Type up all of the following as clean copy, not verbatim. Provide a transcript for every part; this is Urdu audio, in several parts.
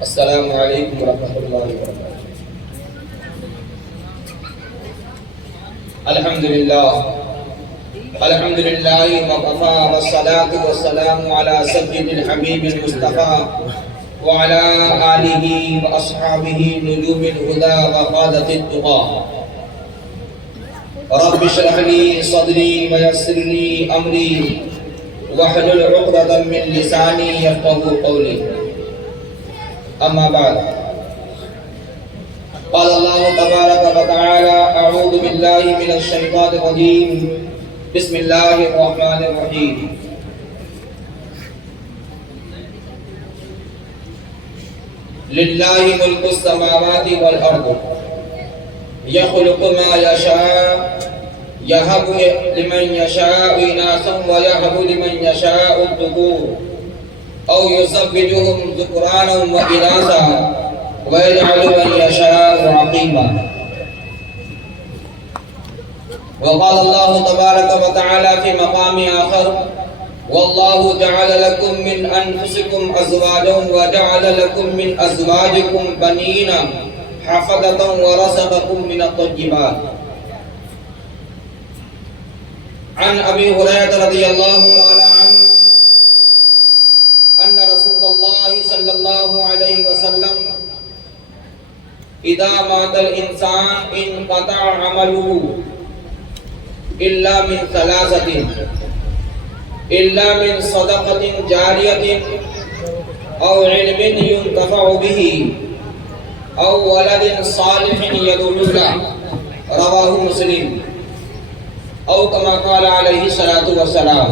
السلام علیکم ورحمۃ اللہ وبرکاتہ۔ الحمد للہ وکفیٰ والصلاة والسلام علی سید الحبیب المصطفیٰ وعلی آلہ واصحابہ نجوم الہدی وقادۃ التقیٰ۔ رب اشرح لی صدری ویسر لی امری واحلل عقدۃ من لسانی یفقہوا قولی۔ اما بعد، قال اللہ تبارک و تعالی اعوذ باللہ من الشیطان الرجیم بسم اللہ الرحمن الرحیم۔ للہ ملک السماوات والارض یخلق ما یشاء یہب لمن یشاء اناثا ویہب لمن یشاء الذکور او یزوجہم ذکرانا واناثا ویجعل من یشاء عقیما۔ وقال اللہ تبارک و تعالی فی مقام آخر واللہ جعل لکم من انفسکم ازواجا وجعل لکم من ازواجکم بنین حفظة ورزقكم من الطیبات۔ عن ابی ہریرہ رضی اللہ تعالی عنہ ان رسول اللہ صلی اللہ علیہ وسلم اذا مات الانسان انقطع عمله الا من ثلاثة، الا من صدقة جاریة او علم ينتفع به او ولد صالح يدعو له، رواہ مسلم، او کما قال علیہ الصلوۃ والسلام۔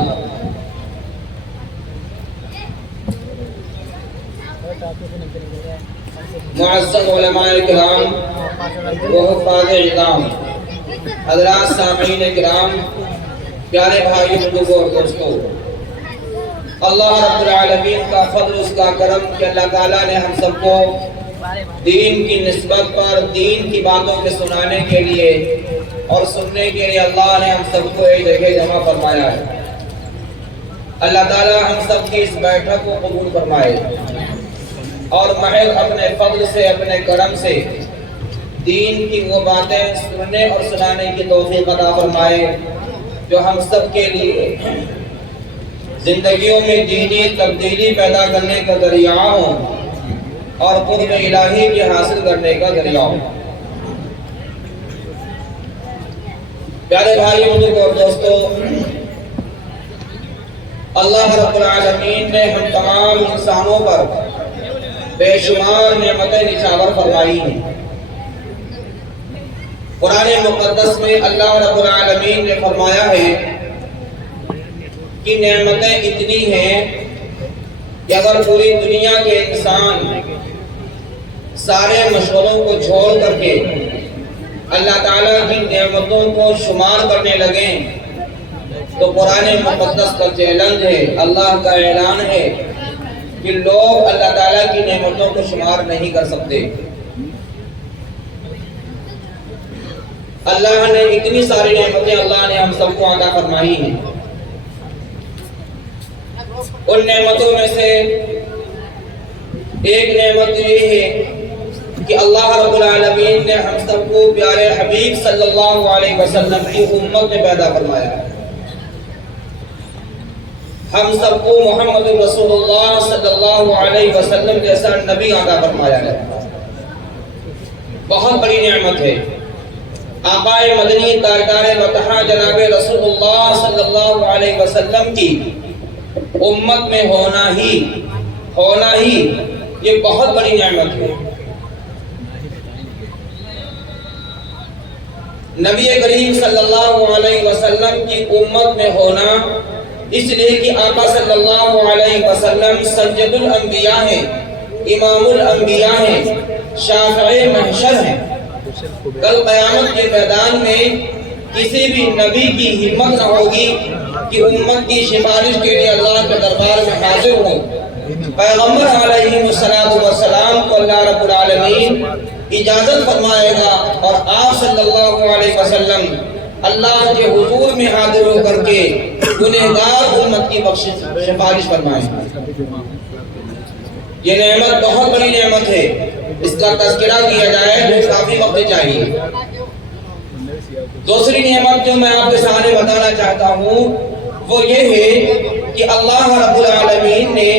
معزز علماء کرام و حفاظ اعظام، حضرات سامعین کرام، پیارے بھائی بزرگوں اور دوستوں، اللہ رب العالمین کا فضل، اس کا کرم کہ اللہ تعالیٰ نے ہم سب کو دین کی نسبت پر دین کی باتوں کے سنانے کے لیے اور سننے کے لیے اللہ نے ہم سب کو ایک جگہ جمع فرمایا ہے۔ اللہ تعالیٰ ہم سب کی اس بیٹھک کو قبول فرمائے اور محض اپنے فضل سے، اپنے کرم سے دین کی وہ باتیں سننے اور سنانے کی توفیق عطا فرمائے جو ہم سب کے لیے زندگیوں میں دینی تبدیلی پیدا کرنے کا ذریعہ ہوں اور قرب الہی کی حاصل کرنے کا ذریعہ ہوں۔ پیارے بھائی بزرگوں اور دوستوں، اللہ رب العالمین نے ہم تمام انسانوں پر بے شمار نعمتیں نچھاور فرمائی ہیں۔ قرآن مقدس میں اللہ رب العالمین نے فرمایا ہے کہ نعمتیں اتنی ہیں کہ اگر پوری دنیا کے انسان سارے مشوروں کو چھوڑ کر کے اللہ تعالیٰ کی نعمتوں کو شمار کرنے لگیں تو قرآن مقدس کا چیلنج ہے، اللہ کا اعلان ہے کہ لوگ اللہ تعالیٰ کی نعمتوں کو شمار نہیں کر سکتے۔ اللہ نے اتنی ساری نعمتیں اللہ نے ہم سب کو عطا فرمائی ہیں۔ ان نعمتوں میں سے ایک نعمت یہ ہے کہ اللہ رب العالمین نے ہم سب کو پیارے حبیب صلی اللہ علیہ وسلم کی امت میں پیدا فرمایا ہے۔ ہم سب کو محمد رسول اللہ صلی اللہ علیہ وسلم جیسا نبی عطا فرمایا ہے، بہت بڑی نعمت ہے۔ آقا مدنی تاجدار وطہا جناب رسول اللہ صلی اللہ علیہ وسلم کی امت میں ہونا ہی یہ بہت بڑی نعمت ہے۔ نبی کریم صلی اللہ علیہ وسلم کی امت میں ہونا اس لیے کہ آقا صلی اللہ علیہ وسلم سید الانبیاء ہیں، امام الانبیاء ہیں، شافع محشر ہیں۔ کل قیامت کے میدان میں کسی بھی نبی کی ہمت نہ ہوگی کہ امت کی سفارش کے لیے اللہ کے دربار میں حاضر ہوں۔ پیغمبر علیہ السلام کو اللہ رب العالمین اجازت فرمائے گا اور آپ صلی اللہ علیہ وسلم اللہ کے حضور میں حاضر ہو کر کے گنہگار امت کی بخشش سفارش فرمائیں۔ یہ نعمت بہت بڑی نعمت ہے، اس کا تذکرہ کیا جائے تو کافی وقت چاہیے۔ دوسری نعمت جو میں آپ کے سامنے بتانا چاہتا ہوں وہ یہ ہے کہ اللہ رب العالمین نے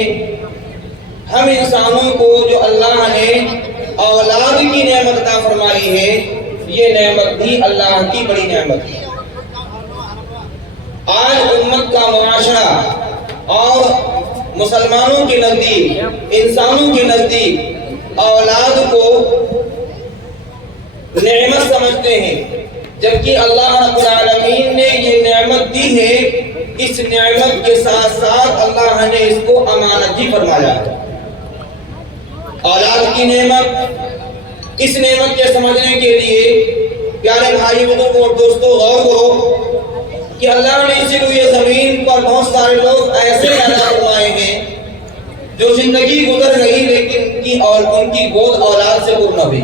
ہم انسانوں کو جو اللہ نے اولاد کی نعمت عطا فرمائی ہے، یہ نعمت بھی اللہ کی بڑی نعمت ہے۔ آج امت کا معاشرہ اور مسلمانوں کے نزدیک، انسانوں کے نزدیک اولاد کو نعمت سمجھتے ہیں، جبکہ اللہ رب العالمین نے یہ نعمت دی ہے۔ اس نعمت کے ساتھ ساتھ اللہ نے اس کو امانت بھی فرمایا ہے۔ اولاد کی نعمت، اس نعمت کے سمجھنے کے لیے پیارے بھائی بزرگوں اور دوستوں غور کرو کہ اللہ نے اسی روئے زمین پر بہت سارے لوگ ایسے پیدا فرمائے ہیں جو زندگی گزر گئی لیکن ان کی گود اولاد سے پر نہ ہوئی۔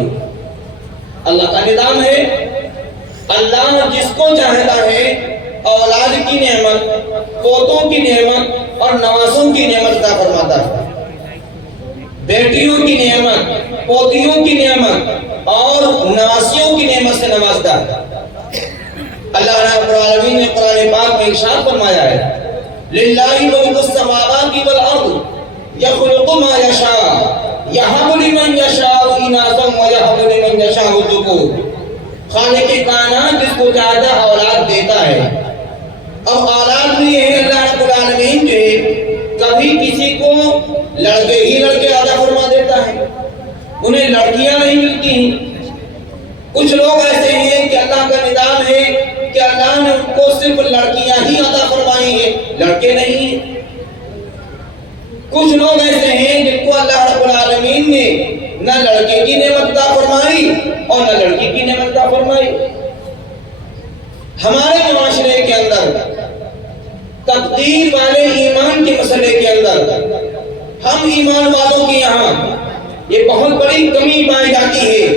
اللہ کا نظام ہے، اللہ جس کو چاہتا ہے اولاد کی نعمت، پوتوں کی نعمت اور نواسوں کی نعمت عطا فرماتا ہے۔ بیٹیوں کی نعمت، پوتیوں کی نعمت اور نواسیوں کی نعمت سے نوازتا ہے۔ اللہ رب العالمین نے قرآن پاک میں ارشاد فرمایا ہے، لِلَّهِ مُلْكُ السَّمَاوَاتِ وَالْأَرْضِ يَخْلُقُ مَا يَشَاءُ يَهَبُ لِمَن يَشَاءُ إِنَاثًا وَيَهَبُ لِمَن يَشَاءُ الذُّكُورَ۔ خالق کائنات جس کو چاہتا اولاد دیتا ہے۔ اب اولاد میں یہ ہے اللہ رب العالمین جو ہے کبھی کسی کو لڑکے ہی لڑکے عطا فرما دیتا ہے، انہیں لڑکیاں نہیں ملتی ہیں۔ کچھ لوگ ایسے ہیں کہ اللہ کا نظام ہے کہ اللہ نے ان کو صرف لڑکیاں ہی عطا فرمائی ہیں، لڑکے نہیں ہیں۔ کچھ لوگ ایسے ہیں جن کو اللہ رب العالمین نے نہ لڑکے کی نعمت عطا فرمائی اور نہ لڑکی کی نعمت عطا فرمائی۔ ہمارے معاشرے کے اندر تقدیر والے ایمان کے مسئلے کے اندر ہم ایمان والوں کے یہاں یہ بہت بڑی کمی پائی جاتی ہے۔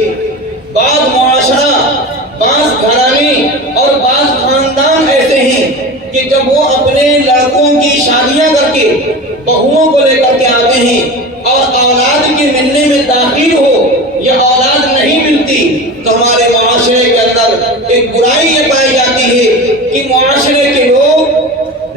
بعض معاشرہ، بعض گھرانے اور بعض خاندان ایسے ہیں کہ جب وہ اپنے لڑکوں کی شادیاں کر کے بہوؤں کو لے کر کے آتے ہیں اور اولاد کے ملنے میں تاخیر ہو یا اولاد نہیں ملتی تو ہمارے معاشرے کے اندر ایک برائی یہ پائی جاتی ہے کہ معاشرے کے لوگ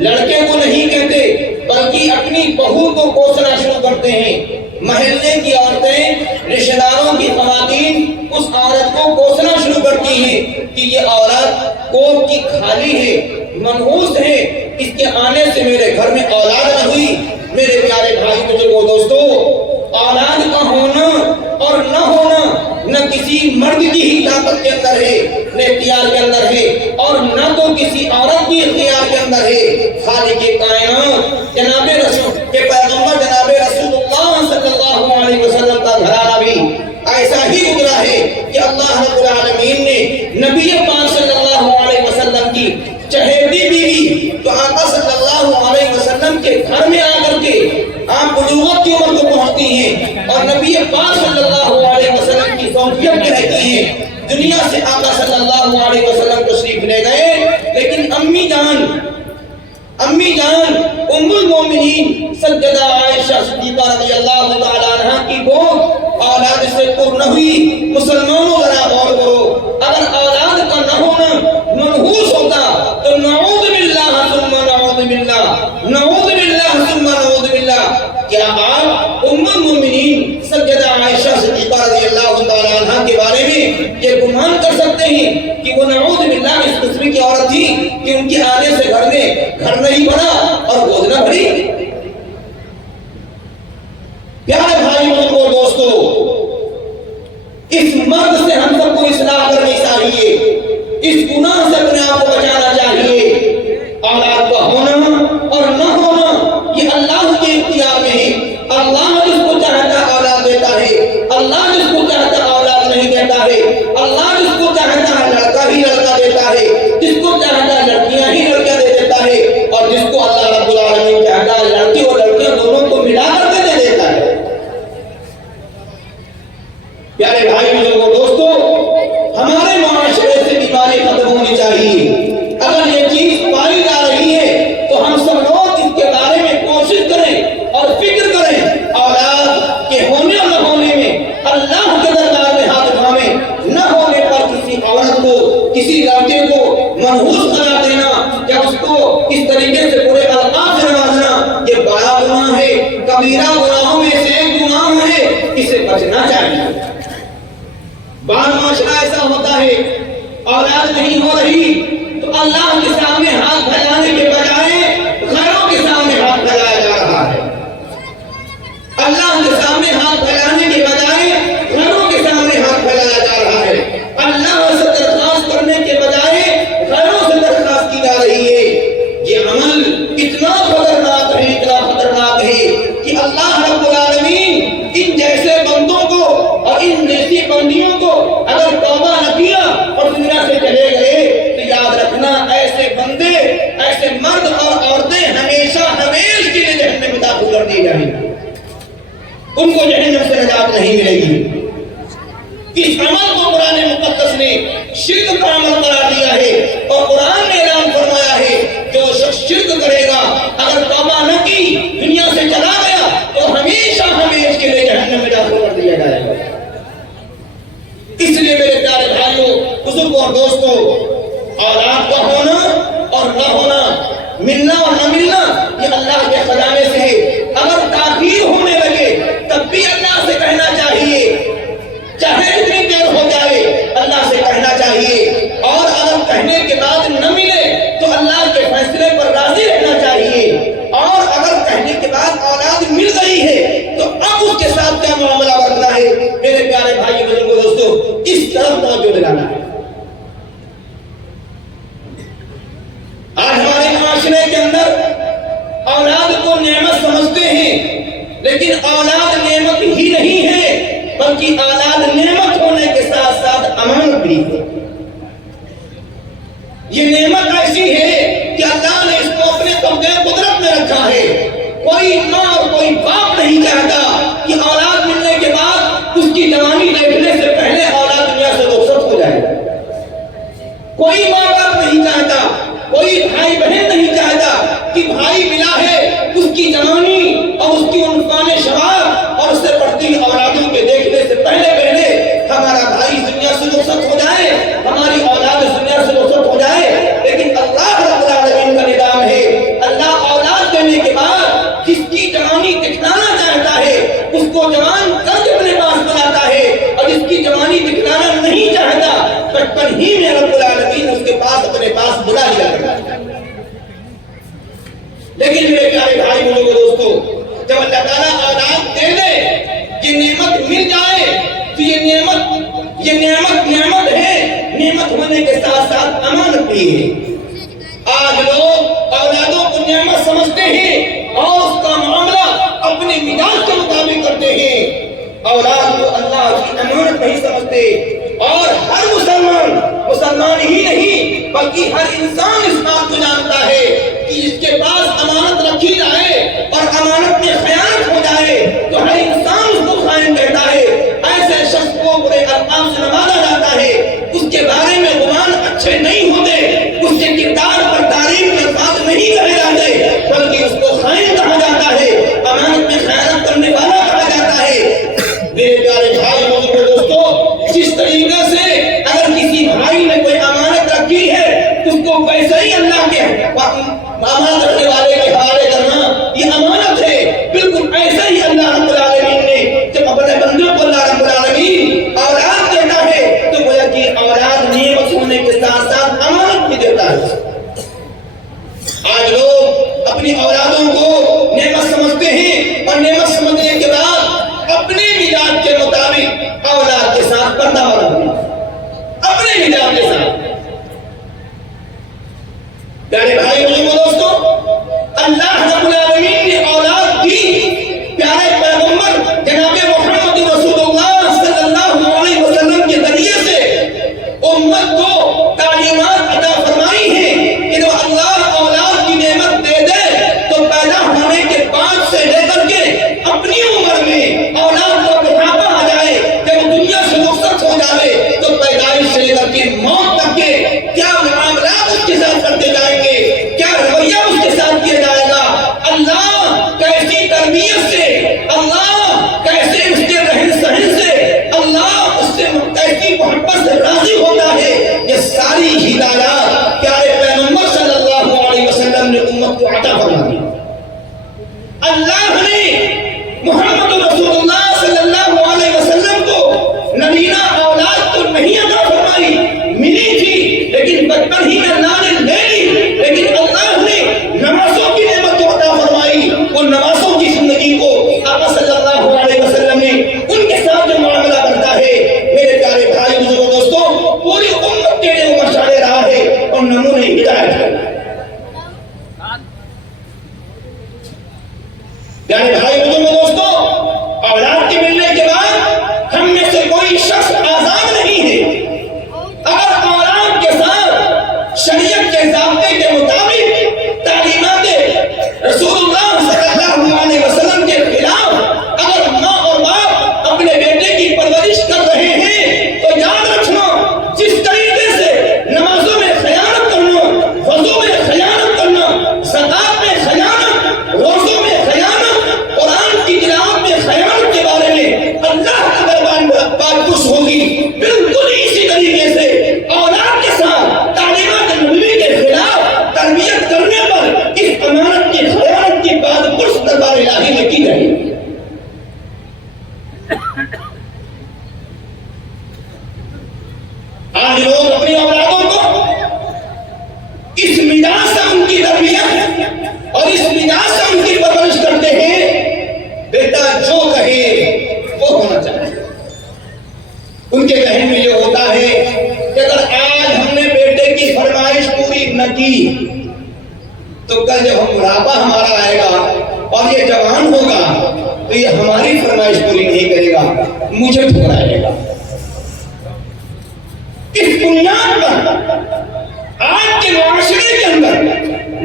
لڑکے کو نہیں کہتے بلکہ اپنی بہو کو کوسنا شروع کرتے ہیں۔ محلے کی عورتیں، رشتہ داروں کی خواتین اس عورت کو کوسنا شروع کرتی ہیں کہ یہ عورت کوکھ کی کھالی ہے، منحوس ہے، اس کے آنے سے میرے گھر میں اولاد نہ ہوئی۔ میرے پیارے بھائی بزرگوں دوستو، اولاد کا ہونا اور نہ ہونا نہ کسی مرد کی ہی طاقت کے اندر ہے، نہ اختیار کے اندر ہے اور نہ تو کسی عورت کی اختیار کے اندر ہے۔ خالق کائنات جناب رسول کے پیغمبر جناب رسول اللہ صلی اللہ علیہ وسلم کا گھرانہ بھی ایسا ہی گزرا ہے کہ اللہ رب العالمین نے نبی پاک صلی اللہ علیہ وسلم کی چہیتی بیوی تو آقا صلی اللہ علیہ وسلم کے گھر میں آ کر کے آپ بلوغت کی عمر کو پہنچتی ہیں اور نبی پاک صلی اللہ علیہ وسلم کی زوجیت میں رہتی ہیں۔ دنیا سے آقا صلی اللہ علیہ وسلم تشریف لے گئے، لیکن امی جان ام المومنین سیدہ عائشہ صدیقہ رضی اللہ تعالی عنہا کی گود اولاد سے پر نہ ہوئی۔ مسلمانوں ذرا غور کرو، اگر اولاد کا نہ ہونا منحوس ہوتا تو نعوذ باللہ ثم نعوذ باللہ، نعوذ باللہ ثم نعوذ باللہ۔ کیا آپ ام المومنین سیدہ عائشہ صدیقہ رضی اللہ تعالی عنہا کے بارے میں یہ گمان کر سکتے ہیں کہ وہ نعوذ باللہ اس قسم کی عورت تھی کہ ان کے آنے سے گھر میں گھر نہیں بنا اور گود نہ بھری؟ پیارے بھائی اور دوستو، اس مرد سے ہم سب کو اصلاح کرنی چاہیے، اس گناہ سے اپنے آپ کو بچانا چاہیے۔ اولاد کا ہونا اور نہ ہونا یہ اللہ کے اختیار میں ہے۔ اللہ جس کو چاہتا اولاد دیتا ہے، اللہ جس کو چاہتا اولاد نہیں دیتا ہے، اللہ جس کو چاہتا لڑکا ہی لڑکا دیتا ہے، جس کو چاہتا لڑکیاں ہی لڑکیاں دے دیتا ہے اور جس کو اللہ رب العالمین چاہتا لڑکی اور لڑکیاں دونوں کو ملا کر کے دے دیتا ہے۔ پیارے بھائی بزرگوں دوستو، ہمارے معاشرے سے بیماری ختم ہونی چاہیے۔ اگر یہ چیز پائی جا رہی ہے تو اولاد نہیں ہو رہی تو اللہ کے سامنے ہاتھ پھیلانے کے بجائے گھروں کے سامنے ہاتھ پھیلایا جا رہا ہے. اللہ کے سامنے ہاتھ پھیلانے کے بجائے گھروں کے سامنے ہاتھ پھیلایا جا رہا ہے. اللہ سے درخواست کرنے کے بجائے گھروں سے درخواست کی جا رہی ہے. یہ عمل اتنا خطرناک ہے، اتنا خطرناک ہے کہ اللہ رب العالمین ان جیسے بندوں کو اور ان جیسی بندیوں کو اگر توبہ نہ کیا اور دنیا سے چلے گئے تو یاد رکھنا ایسے بندے، ایسے مرد اور عورتیں ہمیشہ ہمیش کے لیے جہنم میں داخل کر دی جائیں گی. ان کو جہنم سے نجات نہیں ملے گی. اس عمل کو قرآن مقدس نے شرک کا عمل قرار دیا ہے اور قرآن نے اعلان فرمایا ہے جو شخص شرک کرے گا اگر توبہ نہ کی دنیا سے چلا گیا تو ہمیشہ ہمیش کے لیے جہنم میں داخل کر دیا جائے گا. اس لیے میرے پیارے بھائیوں، بزرگوں اور دوستوں، اولاد کا ہونا اور نہ ہونا، ملنا اور نہ ملنا یہ اللہ کے خزانے سے ہے. اگر تاخیر ہونے لگے تب بھی اللہ سے کہنا چاہیے، چاہے اتنی دیر ہو جائے اللہ سے کہنا چاہیے. اور اگر کہنے کے بعد نہ ملے تو اللہ کے فیصلے پر راضی رہنا چاہیے. اور اگر کہنے کے بعد اولاد مل گئی ہے تو اب اس کے ساتھ کیا معاملہ برتنا ہے. میرے پیارے بھائی بزرگوں دوستوں، اس طرف توجہ دلانا ہے. آج ہمارے معاشرے کے اندر اولاد کو نعمت سمجھتے ہیں، لیکن اولاد نعمت ہی نہیں ہے بلکہ اولاد نعمت ہونے کے ساتھ ساتھ امانت بھی ہے. یہ نعمت ایسی ہے کہ اللہ نے اس کو اپنے قبضے قدرت میں رکھا ہے. کوئی ماں اور کوئی باپ نہیں چاہتا کہ اولاد ملنے کے بعد اس کی جوانی دیکھنے سے پہلے اولاد دنیا سے رخصت ہو جائے. کوئی ماں باپ نہیں چاہتا، کوئی بھائی بہن نہیں چاہتا کہ بھائی ملا ہے اس کی جوانی اور اس کی عنفان شباب اور اس سے بڑھتی اولادوں کے دیکھنے سے پہلے ہمارا بھائی دنیا سے رخصت ہو جائے، ہماری اولاد دنیا سے رخصت ہو جائے. لیکن اللہ رب العالمین کا نظام ہے، اللہ اولاد دینے کے بعد جس کی جوانی دکھلانا چاہتا ہے اس کو جوان کر کے اپنے پاس بلاتا ہے، اور جس کی جوانی دکھلانا نہیں چاہتا بچپن ہی میں رب العالمین اس کے پاس اپنے پاس بلا لیا کرتا ہے. لیکن میرے پیارے بھائی بزرگوں دوستوں، جب اللہ تعالیٰ اولاد دے دے، یہ نعمت مل جائے تو یہ نعمت ہے. نعمت ہونے کے ساتھ ساتھ امانت بھی ہے. آج لوگ اولادوں کو نعمت سمجھتے ہیں اور اس کا معاملہ اپنے مزاج کے مطابق کرتے ہیں. اولاد کو اللہ کی امانت نہیں سمجھتے. اور ہر مسلمان ہی نہیں بلکہ ہر انسان اس بات کو جانتا ہے کہ اس کے پاس امانت رکھی جائے اور امانت میں خیانت ہو جائے تو ہر انسان اس کو خائن کہتا ہے. ایسے شخص کو برے القاب سے نوازا جاتا ہے، اس کے بارے میں گمان اچھے نہیں ہوتے، اس کے کردار پر تعریف کے الفاظ نہیں کہے جاتے بلکہ اس کو خائن کہا جاتا ہے، امانت میں خیانت کرنے والا کہا جاتا ہے. میرے پیارے بھائی بزرگوں دوستوں، جس طریقے سے اگر کسی بھائی نے کوئی امانت رکھی ہے اس کو ویسے ہی اللہ کے امانت رکھنے والے کے حوالے کرنا یہ امانت ہے. بالکل ایسے ہی اللہ رب العالمین نے جب اپنے بندوں کو اللہ رب العالمین اولاد دیتا ہے تو گویا کہ اولاد نعمت ہونے کے ساتھ ساتھ امانت بھی دیتا ہے. آج لوگ اپنی اولادوں کو نعمت سمجھتے ہیں اور نعمت سمجھنے کے بعد اپنے مزاج کے مطابق اولاد کے ساتھ پردہ بناتے ہیں، اپنے مزاج کے ساتھ. پیارے بھائی بزرگوں دوستوں، اللہ رب العالمین نے اولاد دی. پیارے پیغمبر جناب محمد رسول اللہ صلی اللہ علیہ وسلم کے ذریعے سے امت کو تعلیمات عطا فرمائی ہیں کہ جو اللہ اولاد کی نعمت دے دے تو پیدا ہونے کے بعد سے لے کر کے اپنی عمر میں اولاد کا بڑھاپا آ جائے، جب دنیا سے رخصت ہو جائے تو پیدائش سے لے کر کے موت تک کے کیا معاملات اس کے ساتھ کرتے جائیں گے، کیا رویہ اس کے ساتھ کیا جائے گا. اللہ کیسی تربیت سے، اللہ کیسے اس کے رہن سہن سے، اللہ اس سے کیسی محبت سے راضی ہوتا ہے، یہ ساری ہدایات پیارے پیغمبر صلی اللہ علیہ وسلم نے امت کو عطا فرما دی. اللہ نے محمد رسول اللہ صلی اللہ علیہ وسلم کو نبینا اولاد تو نہیں عطا فرمائی، ملی تھی لیکن اللہ نے نمازوں کی نعمت جو عطا فرمائی، ان نمازوں کی زندگی کو آقا صلی اللہ علیہ وسلم نے ان کے ساتھ جو معاملہ کرتا ہے، میرے پیارے بھائی بزرگوں دوستوں، پوری امت کے لیے وہ مشعل راہ ہے اور نمونہ ہدایت ہے۔ پیارے بھائی بزرگوں دوستوں، اولاد کے ملنے کے بعد ہم میں سے کوئی شخص آزاد نہیں ہے۔ اگر اولاد کے ساتھ شریعت کے ضابطے کے مطابق تعلیمات رسول اللہ صلی اللہ علیہ وسلم کے خلاف اگر ماں اور باپ اپنے بیٹے کی پرورش کر رہے ہیں تو یاد رکھنا، جس طریقے سے نمازوں میں خیانت کرنا، وضو میں خیانت کرنا، زکات میں خیانت، روزوں میں خیانت، قرآن کی تلاوت میں خیانت کے بارے میں اللہ کا دربار میں بات خوش ہوگی، بالکل اسی طریقے سے اولاد کے ساتھ تعلیمات نبوی کے خلاف تربیت کرنے پر اس امانت کی خیانت کی بات خوش دربار الہی میں کی جائے گی۔ آج لوگ اپنی اولادوں کو اس مزاج سے ان کی تربیت اور اس مزاج سے ان کی پرورش کرتے ہیں، بیٹا جو کہے وہ ہونا چاہیے۔ ان کے ذہن میں یہ ہوتا ہے کہ اگر آج ہم نے بیٹے کی فرمائش پوری نہ کی تو کل جب ہم بڑھاپا ہمارا آئے گا اور یہ جوان ہوگا تو یہ ہماری فرمائش پوری نہیں کرے گا، مجھے ٹھکرائے گا۔ اس بنیاد پر آج کے معاشرے کے اندر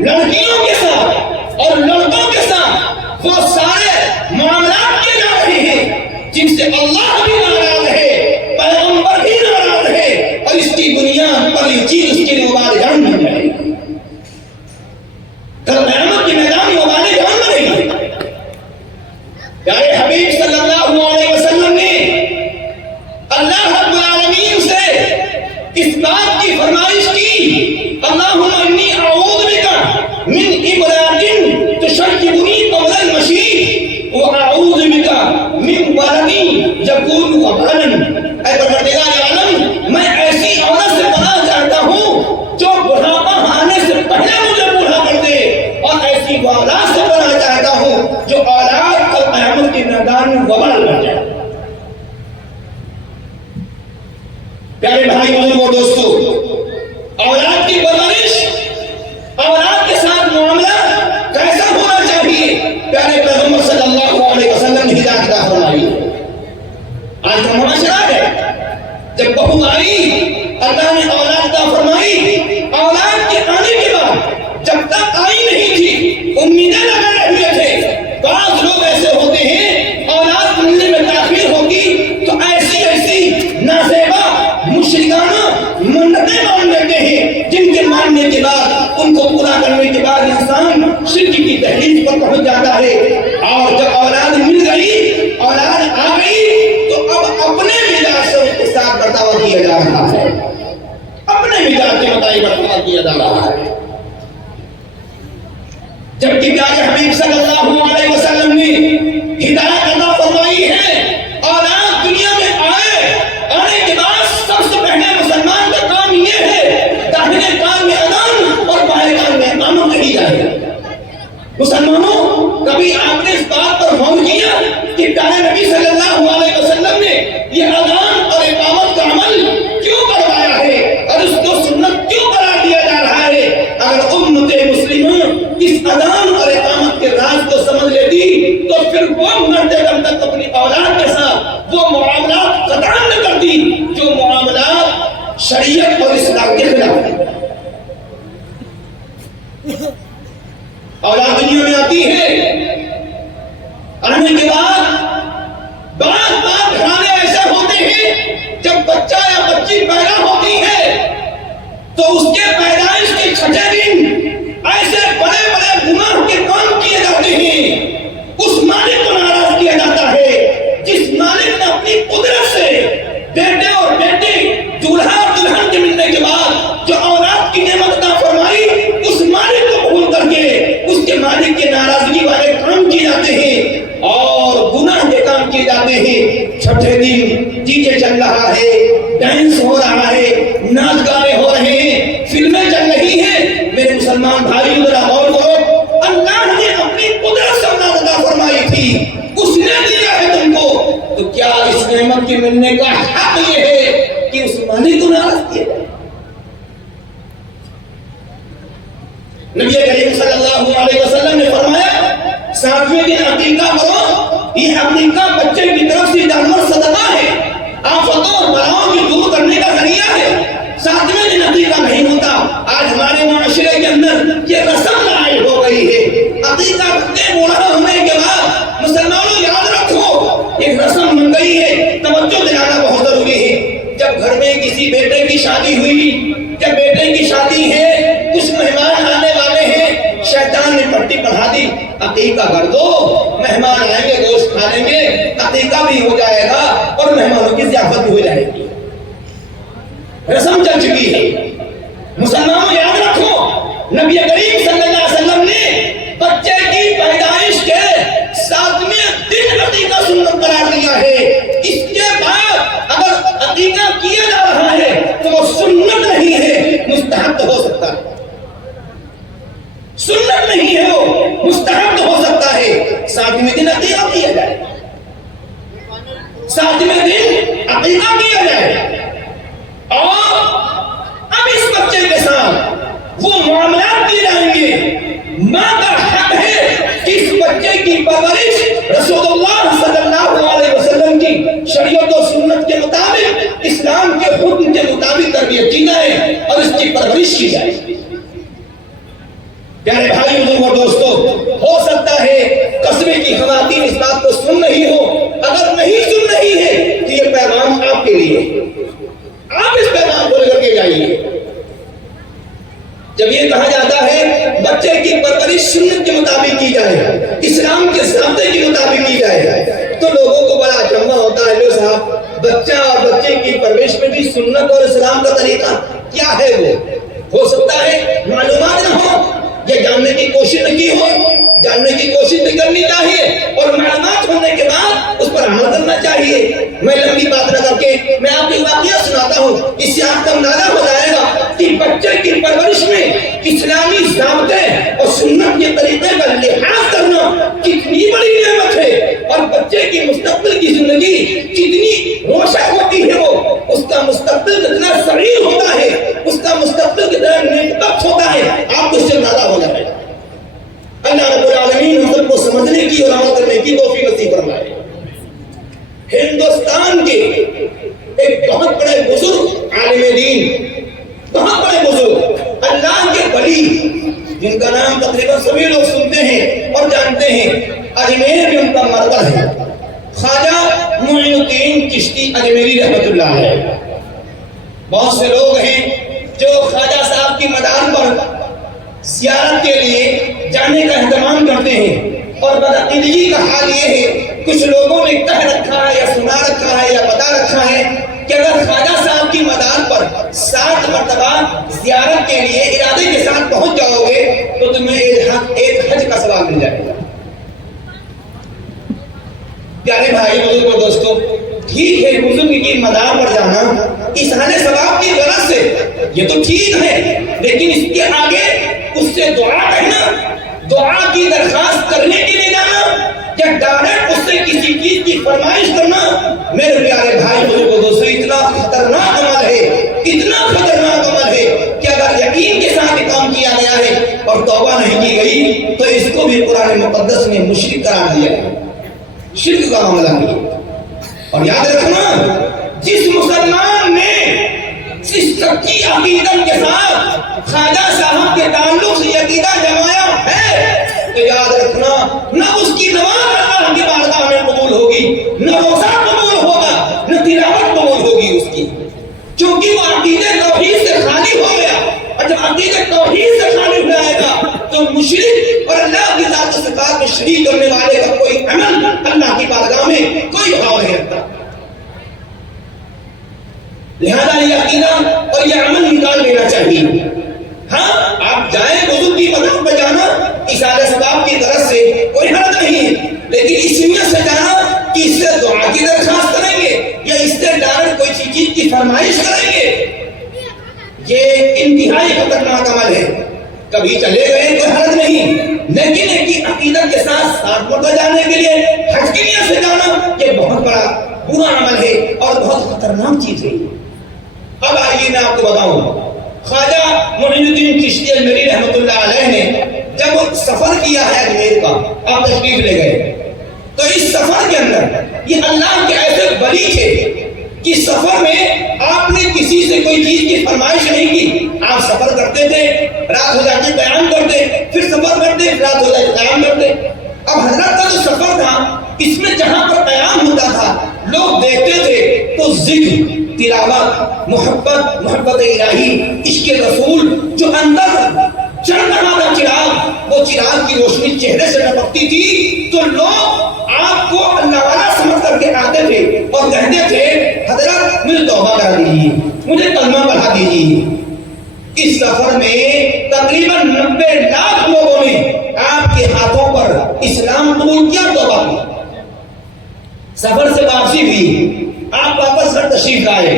لڑکیوں کے ساتھ اور لڑکوں کے ساتھ وہ سارے معاملات کیے جا رہے ہیں جن سے اللہ بھی ناراض ہے، پیغمبر بھی ناراض ہے، اور اس کی بنیاد پر یہ چیز اس کے لیے وبال جان بن جائے گی۔ کل قیامت کے میدان میں وبال جان بنے گی۔ پیارے حبیب صلی اللہ علیہ وسلم نے اللہ رب العالمین سے اس بات کی فرمائش کی، اللہم انی اعوذ بک من امرأۃ تشیبنی قبل المشیب واعوذ بک من ولد یکون وبالا۔ اے پروردگار عالم، میں ایسی عورت سے پناہ چاہتا ہوں جو بڑھاپا آنے سے پہلے مجھے بوڑھا کر دے، اور ایسی اولاد سے پناہ چاہتا ہوں جو اولاد کل قیامت کے میدان میں وبال بن جائے۔ پیارے بھائی بزرگوں دوستو، اولاد کی پرورش، اولاد کے ساتھ معاملہ کیسا ہونا چاہیے، پیارے پیغمبر صلی اللہ علیہ وسلم نے ہدایت عطا فرمائی۔ آج کا معاشرہ ہے، جب بہو آئی اللہ نے اولاد عطا فرمائی، اولاد کے آنے کے بعد جب تک آئی نہیں تھی امیدیں لگائے ہوئے تھے۔ بعض لوگ ایسے ہوتے ہیں اولاد ملنے میں تاخیر ہوگی تو ایسی نازیبا مشرکانہ منتیں مان لیتے ہیں، جن کے ماننے کے بعد ان کو پورا کرنے کے بعد انسان شرک کی تحریف پر پہنچ جاتا ہے۔ اور جب اولاد مل گئی، اولاد آ گئی، تو اب اپنے مزاج سے اس کے ساتھ برتاوا کیا جا رہا ہے، اپنے مزاج کے مطابق برتاوا کیا جا رہا ہے۔ جبکہ پیارے حبیب صلی اللہ علیہ وسلم نے ہدایت عطا فرمائی ہے، اولاد دنیا میں آنے کے بعد سب سے پہلے مسلمان کا کام یہ ہے داہنے کان میں اذان اور بائیں کان میں اقامت کہی جائے۔ مسلمانوں، کبھی آپ نے اس بات پر غور کیا کہ پیارے نبی صلی اللہ علیہ وسلم نے یہ اذان اور اقامت کا عمل کیوں کروایا ہے اور اس کو سنت کیوں قرار دیا جا رہا ہے؟ اگر امت مسلمہ اس اذان اور اقامت کے راز کو سمجھ لیتی تو پھر وہ مرتے دم تک اپنی اولاد کے ساتھ وہ معاملات قطعا نہ کرتی جو معاملات شریعت اور اسلام کے خلاف ہیں۔ اولاد دنیا میں آتی ہے، آنے کے بعد بعض گھرانے ایسے ہوتے ہیں جب بچہ یا بچی پیدا ہوتی ہے تو اس کے پیدائش کے چھٹے دن ایسے بڑے بڑے گناہ کے کام کیے جاتے ہیں، اس مالک کو ناراض کیا جاتا ہے جس مالک نے اپنی قدرت سے بیٹے اور بیٹی، دولہا اور دلہن کے ملنے کے بعد جو اولاد کی نعمت عطا فرمائی، اس مالک کو بھول کر کے اس کے مالک کے ناراضگی والے کام کیے جاتے ہیں اور گناہ کے کام کیے جاتے ہیں۔ چھٹے دن ڈی جے چل رہا ہے، ڈانس ہو رہا ہے، ناچ گانے ہو رہے ہیں، فلمیں تھی اس نے دیا ہے تم کو، تو کیا اس نعمت کے ملنے کا حق یہ ہے کہ اس مالک کو ناراض کیا جائے؟ نبی کریم صلی اللہ علیہ وسلم نے فرمایا 7ویں دن عقیقہ کرو، یہ عقیقہ بچے کی طرف سے جانور صدقہ ہے، آفتوں اور بلاؤں کی دور کرنے کا ذریعہ ہے۔ 7ویں دن عقیقہ نہیں ہوتا۔ آج ہمارے معاشرے کے اندر یہ رسم لائق ہو گئی ہے، عقیقہ بچے بوڑھا ہونے کے بعد مسلمانوں یاد رکھو ایک رسم بن گئی ہے، توجہ دلانا بہت ضروری ہے۔ جب گھر میں کسی بیٹے کی شادی ہوئی، جب بیٹے کی شادی ہے، کچھ مہمان آنے والے ہیں، شیطان نے پٹی پڑھا دی، عقیقہ کر دو، مہمان آئیں گے گوشت کھا لیں گے، عقیقہ بھی ہو جائے گا اور مہمانوں کی ضیافت بھی ہو جائے گی۔ رسم چل چکی ہے۔ مسلمانوں یاد رکھو نبی کریم صلی اللہ علیہ وسلم نے بچے کی پیدائش کے 7ویں دن عقیقہ سنت قرار دیا ہے۔ اس کے بعد اگر عقیقہ کیا جا رہا ہے تو وہ سنت نہیں ہے، مستحب ہو سکتا ہے۔ سنت نہیں ہے، وہ مستحب ہو سکتا ہے۔ 7ویں دن عقیقہ کیا جائے، 7ویں دن عقیقہ کیا جائے، اور اب اس بچے کے ساتھ وہ معاملات کیے جائیں گے۔ ماں کا حق ہے کہ اس بچے کی پرورش رسول اللہ صلی اللہ علیہ وسلم کی شریعت و سنت کے مطابق، اسلام کے حکم کے مطابق تربیت کی جائے اور اس کی پرورش کی جائے۔ پیارے بھائی اور دوستو، ہو سکتا ہے قصبے کی خواتین اس بات کو سن رہی ہو، اگر نہیں سن رہی ہے تو یہ پیغام آپ کے لیے، آپ اس پیغام کو لے کر کے جائیے۔ جب یہ کہا جاتا ہے بچے کی پرورش سنت کے مطابق کی جائے، اسلام کے ضابطے کے مطابق کی جائے، تو لوگوں کو بڑا اچنبھا ہوتا ہے، لو صاحب بچہ اور بچے کی پرورش میں بھی سنت اور اسلام کا طریقہ کیا ہے؟ وہ ہو سکتا ہے معلومات نہ ہو، یا جاننے کی کوشش نہ کی ہو، جاننے کی کوشش بھی کرنی چاہیے اور معلومات ہونے کے بعد اس پر عمل کرنا چاہیے۔ میں لمبی بات نہ کر کے میں آپ کو واقعہ سناتا ہوں، اس سے آپ کا اندازہ ہو جائے گا کہ بچے کی پرورش میں اسلامی ضابطے اور سنت کے طریقے کا لحاظ کرنا کتنی بڑی نعمت ہے، اور بچے کی مستقبل کی زندگی کتنی روشن ہوتی ہے، وہ اس کا مستقبل کتنا سریر ہوتا ہے، اس کا مستقبل کتنا نیک بخت ہوتا ہے، آپ کو اس سے اندازہ ہو جائے گا۔ اللہ رب العالمین ہم سب کو سمجھنے کی اور عمل کرنے کی توفیق نصیب فرمائے۔ ہندوستان کے ایک بہت بڑے بزرگ عالم دین، بہت بڑے بزرگ اللہ کے ولی، جن کا نام تقریباً سبھی لوگ سنتے ہیں اور جانتے ہیں، اجمیر میں ان کا مرکز ہے، خواجہ معین الدین چشتی اجمیری رحمۃ اللہ علیہ۔ بہت سے لوگ ہیں جو خواجہ صاحب کی مدار پر زیارت کے لیے جانے کا اہتمام کرتے ہیں، اور بدعقیدگی کا حال یہ ہے کچھ لوگوں نے کہہ رکھا ہے یا سنا رکھا ہے یا بتا رکھا ہے کہ اگر خواجہ صاحب کی مدار پر 7 مرتبہ زیارت کے لیے ارادے کے ساتھ پہنچ جاؤ گے تو تمہیں ایک حج کا ثواب مل جائے گا۔ پیارے بھائی بزرگ اور دوستو، ٹھیک ہے بزرگ کی مدار پر جانا احسان ثواب کی غرض سے، یہ تو ٹھیک ہے، لیکن اس کے آگے اس سے دعا کہنا، دعا کی درخواست کرنے کے لیے جانا، یا ڈائریکٹ اس سے کسی چیز کی فرمائش کرنا، میرے پیارے بھائی بزرگ اور دوستو، اتنا خطرناک عمل ہے، اتنا خطرناک عمل ہے کہ اگر یقین کے ساتھ کام کیا گیا ہے اور توبہ نہیں کی گئی تو اس کو بھی قرآن مقدس میں مشرک قرار دیا گیا، شرک کا معاملہ ہے۔ اور یاد رکھنا، جس مسلمان نے اس سچی عقیدت کے ساتھ خواجہ صاحب کے تعلق سے عقیدہ جمایا ہے تو یاد رکھنا، نہ اس کی نماز اللہ کی بارگاہ میں قبول ہوگی، نہ روزہ قبول ہوگا، نہ تلاوت قبول ہوگی اس کی، کیونکہ وہ عقیدہ توحید سے خالی ہو گیا، اور جب عقیدہ توحید سے خالی ہو جائے گا تو مشرک اور اللہ کی ذات و صفات میں شریک کرنے والے کا کوئی عمل اللہ کی بارگاہ میں کوئی بھاؤ نہیں رکھتا۔ لہذا یہ عقیدہ اور یہ عمل نکال لینا چاہیے۔ ہاں، آپ جائیں بزرگ کی مدد پہ جانا ایصال ثواب کی غرض سے کوئی حرج نہیں ہے، لیکن اس نیت سے جانا کہ اس سے دعا کی درخواست کریں گے یا اس سے ڈائریکٹ کوئی چیز کی فرمائش کریں گے، یہ انتہائی خطرناک عمل ہے۔ کبھی چلے گئے کوئی حرج نہیں، لیکن ایک عقیدت کے ساتھ 7 مرتبہ جانے کے لیے حج کی نیت سے جانا یہ بہت بڑا برا عمل ہے اور بہت خطرناک چیز ہے۔ اب آئیے میں آپ کو بتاؤں، خواجہ معین الدین چشتی اجمیری رحمۃ اللہ علیہ نے جب سفر کیا ہے اجمیر کا، آپ تشریف لے گئے، تو اس سفر کے اندر یہ اللہ کے ایسے ولی تھے کہ سفر میں آپ نے کسی سے کوئی چیز کی فرمائش نہیں کی، آپ سفر کرتے تھے، رات ہو جاتی قیام کرتے، پھر سفر کرتے، رات ہو جاتی قیام کرتے۔ اب حضرت کا جو سفر تھا اس میں جہاں پر قیام ہوتا تھا لوگ دیکھتے تھے تو ذکر، تلاوت، محبت الہی، عشق رسول جو اندر چل رہا تھا چراغ، وہ چراغ کی روشنی چہرے سے ٹپکتی تھی تو لوگ آپ کو اللہ والا سمجھ کر کے آتے تھے اور کہتے تھے حضرت مجھے توبہ کرا دیجیے، مجھے کلمہ پڑھا دیجیے۔ اس سفر میں تقریباً 90 لاکھ لوگوں نے آپ کے ہاتھوں پر اسلام قبول کیا، توبہ کی۔ سفر سے واپسی ہوئی، آپ واپس گھر تشریف لائے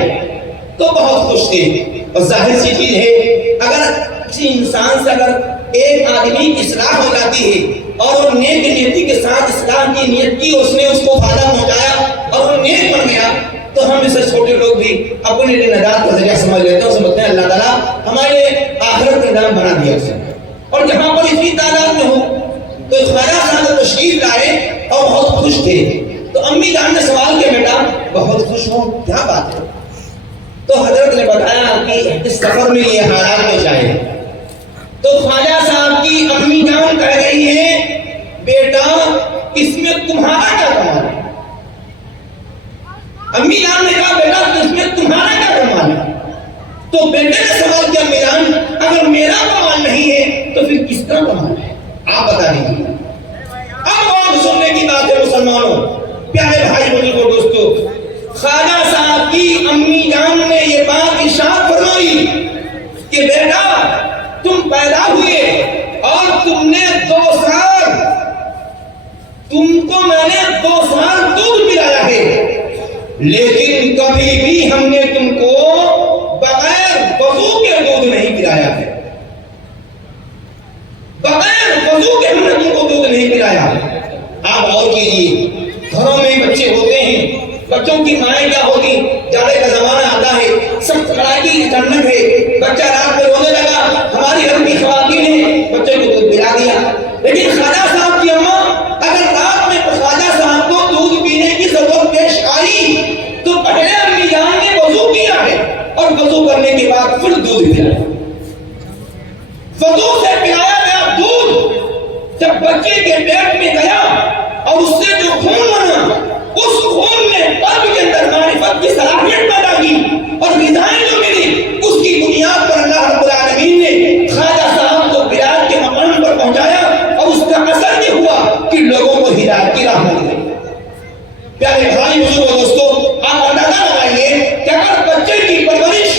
تو بہت خوش تھے، اور ظاہر سی چیز ہے اگر کسی انسان سے اگر ایک آدمی کی اصلاح ہو جاتی ہے اور وہ نیک نیتی کے ساتھ اصلاح کی نیت کی، اس نے اس کو فائدہ پہنچایا اور وہ نیک بن گیا، تو ہم اسے چھوٹے لوگ بھی اپنے لیے نجات کا ذریعہ سمجھ لیتے ہیں، سمجھتے ہیں اللہ تعالیٰ ہمارے آخرت کا نظام بنا دیا اسے۔ اور جہاں پر اسی تعداد میں ہو تو خواجہ صاحب تشریف لائے اور بہت خوش تھے، تو امی جان نے سوال کیا، بیٹا بہت خوش ہو، کیا بات ہے؟ تو حضرت نے بتایا کہ اس سفر میں یہ حالات پیش آئے۔ تو خواجہ صاحب کی امی جان کہہ رہی ہے بیٹا اس میں تمہارا کیا کمال ہے؟ امی جان نے کہا بیٹا اس میں تمہارا کیا کمال ہے؟ تو بیٹے نے سوال کیا، امی جان اگر میرا کمال نہیں ہے تو پھر کس کا کمال ہے؟ آپ بتا دیجیے۔ اب اور سننے کی بات ہے مسلمانوں، پیارے بھائی بزرگوں دوستو، خواجہ صاحب کی امی جان نے یہ بات ارشاد فرمائی کہ بیٹا تم پیدا ہوئے اور تم نے 2 سال، تم کو میں نے 2 سال دودھ پلایا ہے، لیکن کبھی بھی ہم نے تم کو بغیر وضو کے دودھ نہیں پلایا ہے، بغیر وضو کے ہم نے تم کو دودھ نہیں پلایا۔ آپ غور کیجیے، گھروں میں بچے ہوتے ہیں، بچوں کی مائیں کیا ہوگی، جاڑے کا زمانہ آتا ہے، سخت کڑاکی کی ٹھنڈک ہے، بچہ رات میں رونے لگا، ہماری گھر کی خواتین نے بچے کو دودھ پلا دیا، لیکن خواجہ صاحب کی اماں اگر رات میں خواجہ صاحب کو دودھ پینے کی ضرورت پیش آئی تو پہلے امی جان نے وضو کیا ہے اور وضو کرنے کے بعد پھر دودھ پلایا۔ وضو سے پلایا گیا دودھ جب بچے کے پیٹ میں گیا اور اس سے جو خون بنا، اس خون نے قلب کے اندر معرفت کی صلاحیت پیدا کی اور غذائیں جو ملی اس کی بنیاد پر اللہ رب العالمین نے خواجہ صاحب کو ہدایت کے مقام پر پہنچایا، اور اس کا اثر یہ ہوا کہ لوگوں کو ہدایت کی راہ مل گئی۔ پیارے بھائی بزرگوں دوستو، آپ اندازہ لگائیے کہ اگر بچے کی پرورش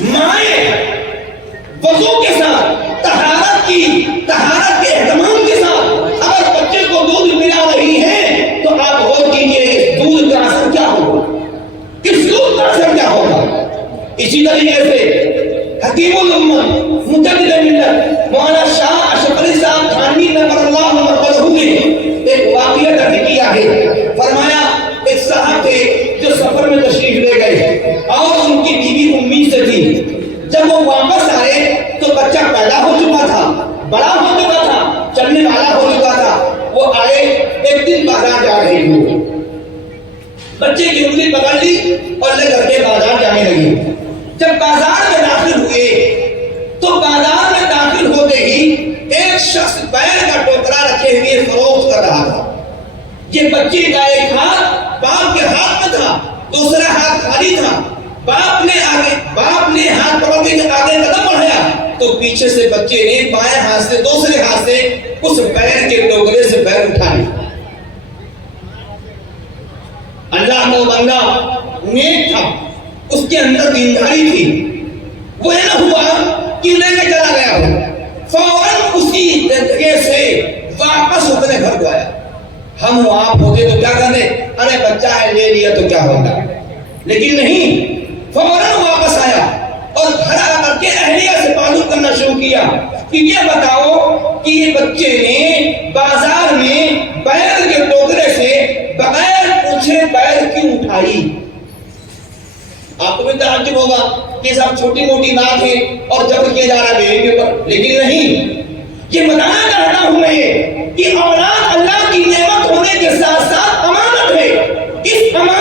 مائیں وضو کے ساتھ طہارت کے اہتمام کے ساتھ اگر بچے کو دودھ پلا رہی ہے تو آپ غور کیجیے اس دودھ کا اثر کیا ہوگا، اس دودھ کا اثر کیا ہوگا۔ اسی طریقے سے حکیم الامت مجدد ملت مولانا شاہ اشرف علی صاحب تھانوی نور اللہ مرکزہ نے ایک واقعہ درج کیا ہے، فرمایا ایک صاحب تھے جو سفر میں تشریف لے گئے اور ان کی بیوی امی سے تھی، جب وہ واپس آئے تو بچہ پیدا ہو چکا تھا، بڑا ہو چکا تھا، چلنے والا ہو چکا تھا۔ وہ آئے، ایک دن بازار جا رہے تھے، بچے کی انگلی پکڑ لی اور لے کر کے بازار جانے لگے۔ جب بازار میں داخل ہوئے تو بازار میں داخل ہوتے ہی ایک شخص بیل کا ٹوکرا رکھے ہوئے فروخت کر رہا تھا۔ یہ بچے کا ایک ہاتھ باپ کے ہاتھ میں تھا، دوسرا ہاتھ خالی تھا۔ باپ نے ہاتھ پکڑ کے آگے قدم بڑھایا تو پیچھے سے بچے نے بائیں ہاتھ سے دوسرے ہاتھ سے اس بیل کے ٹوکرے سے بیل اٹھا لیا۔ اللہ کا بندہ نیک تھا، اس کے اندر دینداری تھی، وہ نہ ہوا کہ لے کے چلا گیا ہو، فوراً اسی جگہ سے واپس اپنے گھر کو آیا۔ ہم آپ ہوتے تو کیا کرتے، ارے بچہ ہے لے لیا تو کیا ہوگا، لیکن نہیں، فوراً واپس آیا اور گھر آ کر کے اہلیہ سے تعلق کرنا شروع کیا کہ یہ بتاؤ کہ یہ بچے نے بازار میں بیل کے ٹوکرے سے بغیر پوچھے بیل کیوں اٹھائی؟ آپ کو بھی تعجب ہوگا کہ سب چھوٹی موٹی بات ہے اور جبر کیا جا رہا ہے بیوی کے اوپر، لیکن نہیں، یہ بتانا چاہتا ہوں میں کہ اولاد اللہ کی نعمت ہونے کے ساتھ ساتھ امانت ہے. اس امانت